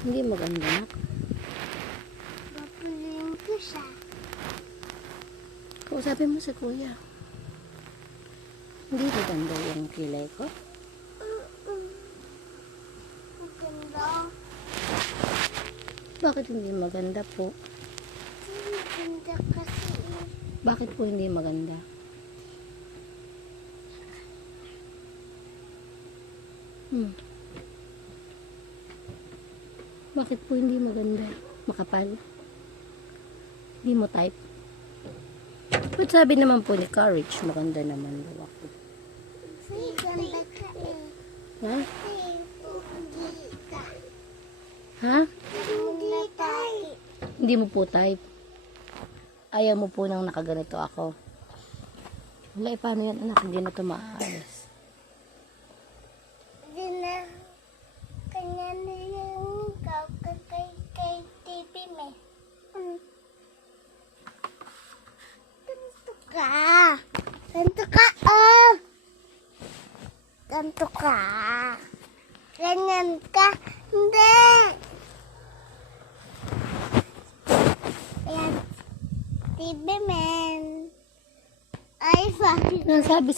Hindi maganda, nak. Papuliin ko siya. Kausapin mo si kuya. Hindi maganda yung kilay ko. Maganda. Bakit hindi maganda po? Maganda kasi. Bakit po hindi maganda? Bakit po hindi maganda? Makapal? Hindi mo type? Ba't sabi naman po ni Courage, maganda naman daw ako. Maganda ka eh. Ha? Hindi ka. Ha? Hindi ka. Hindi mo po type? Ayaw mo po nang nakaganito ako. Wala, paano yan anak? Hindi na ito maaalis. Hindi na. Kanya na yung ikaw kay TV me. Ganto ka. Ganto ka, oh. Ganto ka. Ganyan ka. Hindi. Ayan. TV man. Ay, bakit? Nasabi